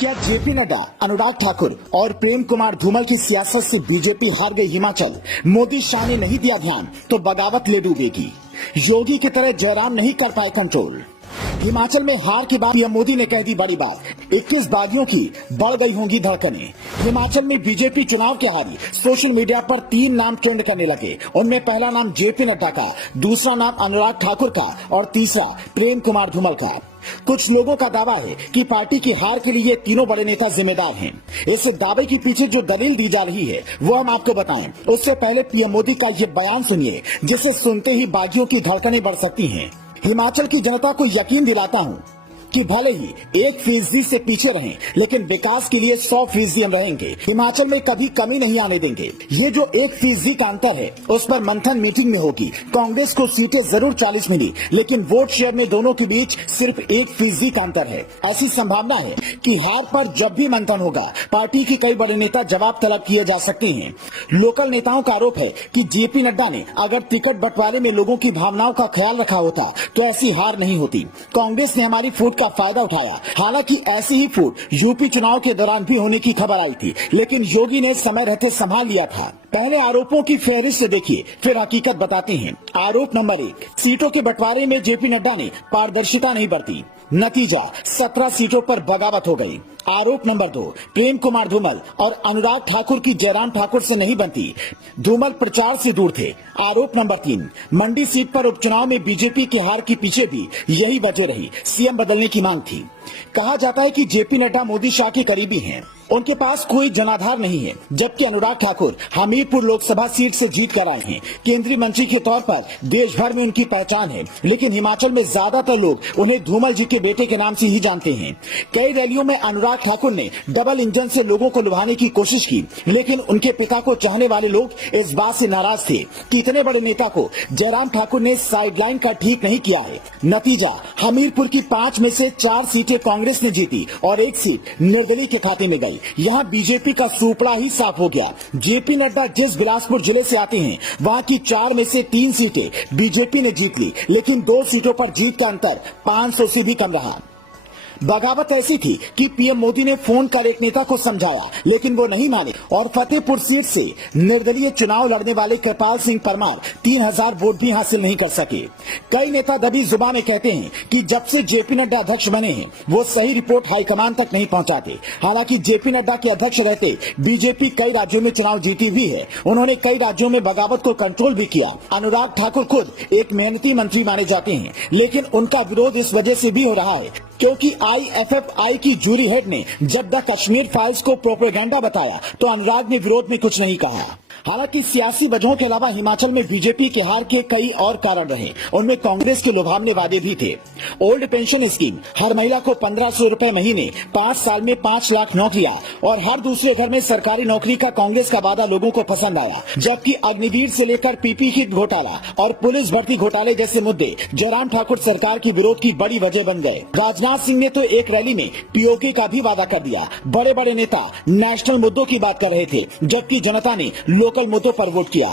क्या जेपी नड्डा, अनुराग ठाकुर और प्रेम कुमार धूमल की सियासत से बीजेपी हार गई हिमाचल? मोदी शाह ने नहीं दिया ध्यान तो बगावत ले डूबेगी। योगी की तरह जयराम नहीं कर पाए कंट्रोल। हिमाचल में हार के बाद पीएम मोदी ने कह दी बड़ी बात। 21 बागियों की बढ़ गई होंगी धड़कनें। हिमाचल में बीजेपी चुनाव के हारी सोशल मीडिया पर 3 नाम ट्रेंड करने लगे। उनमें पहला नाम जेपी नड्डा का, दूसरा नाम अनुराग ठाकुर का और तीसरा प्रेम कुमार धूमल का। कुछ लोगों का दावा है कि पार्टी की हार के लिए ये तीनों बड़े नेता जिम्मेदार हैं। इस दावे के पीछे जो दलील दी जा रही है वो हम आपको बताएं। उससे पहले पीएम मोदी का ये बयान सुनिए, जिसे सुनते ही बागियों की धड़कनें बढ़ सकती हैं। हिमाचल की जनता को यकीन दिलाता हूँ कि भले ही 1% से पीछे रहें, लेकिन विकास के लिए 100% हम रहेंगे। हिमाचल में कभी कमी नहीं आने देंगे। ये जो 1% का अंतर है उस पर मंथन मीटिंग में होगी। कांग्रेस को सीटें जरूर 40 मिली, लेकिन वोट शेयर में दोनों के बीच सिर्फ 1% का अंतर है। ऐसी संभावना है कि हार पर जब भी मंथन होगा, पार्टी के कई बड़े नेता जवाब तलब किए जा सकते हैं। लोकल नेताओं का आरोप है कि जेपी नड्डा ने अगर टिकट बंटवारे में लोगों की भावनाओं का ख्याल रखा होता तो ऐसी हार नहीं होती। कांग्रेस ने हमारी फूट का फायदा उठाया। हालांकि ऐसी ही फूट यूपी चुनाव के दौरान भी होने की खबर आई थी, लेकिन योगी ने समय रहते संभाल लिया था। पहले आरोपों की फेहरिस्त देखिए, फिर हकीकत बताते हैं। आरोप नंबर 1, सीटों के बंटवारे में जेपी नड्डा ने पारदर्शिता नहीं बरती। नतीजा 17 सीटों पर बगावत हो गई। आरोप नंबर 2, प्रेम कुमार धूमल और अनुराग ठाकुर की जयराम ठाकुर से नहीं बनती। धूमल प्रचार से दूर थे। आरोप नंबर 3, मंडी सीट पर उपचुनाव में बीजेपी के हार के पीछे भी यही वजह रही। सीएम बदलने की मांग थी। कहा जाता है कि जेपी नड्डा मोदी शाह के करीबी हैं। उनके पास कोई जनाधार नहीं है, जबकि अनुराग ठाकुर हमीरपुर लोकसभा सीट से जीत कर आए हैं। केंद्रीय मंत्री के तौर पर देश भर में उनकी पहचान है, लेकिन हिमाचल में ज्यादातर लोग उन्हें धूमल जी के बेटे के नाम से ही जानते हैं। कई रैलियों में अनुराग ठाकुर ने डबल इंजन से लोगों को लुभाने की कोशिश की, लेकिन उनके पिता को चाहने वाले लोग इस बात से नाराज थे कि इतने बड़े नेता को जयराम ठाकुर ने साइडलाइन का ठीक नहीं किया है। नतीजा, हमीरपुर की 5 में से 4 सीटें कांग्रेस ने जीती और 1 सीट निर्दलीय के खाते में गई। यहाँ बीजेपी का सूपड़ा ही साफ हो गया। जेपी नड्डा जिस बिलासपुर जिले से आते हैं, वहाँ की 4 में से 3 सीटें बीजेपी ने जीत ली, लेकिन 2 सीटों पर जीत का अंतर 500 से भी कम रहा। बगावत ऐसी थी कि पीएम मोदी ने फोन कर एक नेता को समझाया, लेकिन वो नहीं माने और फतेहपुर सीट से निर्दलीय चुनाव लड़ने वाले कृपाल सिंह परमार 3000 वोट भी हासिल नहीं कर सके। कई नेता दबी जुबान में कहते हैं कि जब से जेपी नड्डा अध्यक्ष बने हैं, वो सही रिपोर्ट हाईकमान तक नहीं पहुंचाते। हालांकि जेपी नड्डा के अध्यक्ष रहते बीजेपी कई राज्यों में चुनाव जीती हुई है। उन्होंने कई राज्यों में बगावत को कंट्रोल भी किया। अनुराग ठाकुर खुद एक मेहनती मंत्री माने जाते हैं, लेकिन उनका विरोध इस वजह से भी हो रहा है क्योंकि IFFI की जूरी हेड ने जब द कश्मीर फाइल्स को प्रोपेगेंडा बताया तो अनुराग ने विरोध में कुछ नहीं कहा। हालांकि सियासी वजहों के अलावा हिमाचल में बीजेपी के हार के कई और कारण रहे। उनमें कांग्रेस के लुभावने वादे भी थे। ओल्ड पेंशन स्कीम, हर महिला को 1500 रुपए महीने, 5 साल में 5 लाख नौकरियां और हर दूसरे घर में सरकारी नौकरी का कांग्रेस का वादा लोगों को पसंद आया। जबकि अग्निवीर से लेकर पीपी किट घोटाला और पुलिस भर्ती घोटाले जैसे मुद्दे जयराम ठाकुर सरकार की विरोध की बड़ी वजह बन गए। राजनाथ सिंह ने तो एक रैली में पीओके का भी वादा कर दिया। बड़े बड़े नेता नेशनल मुद्दों की बात कर रहे थे, जबकि जनता ने लोकल मुद्दों पर वोट किया।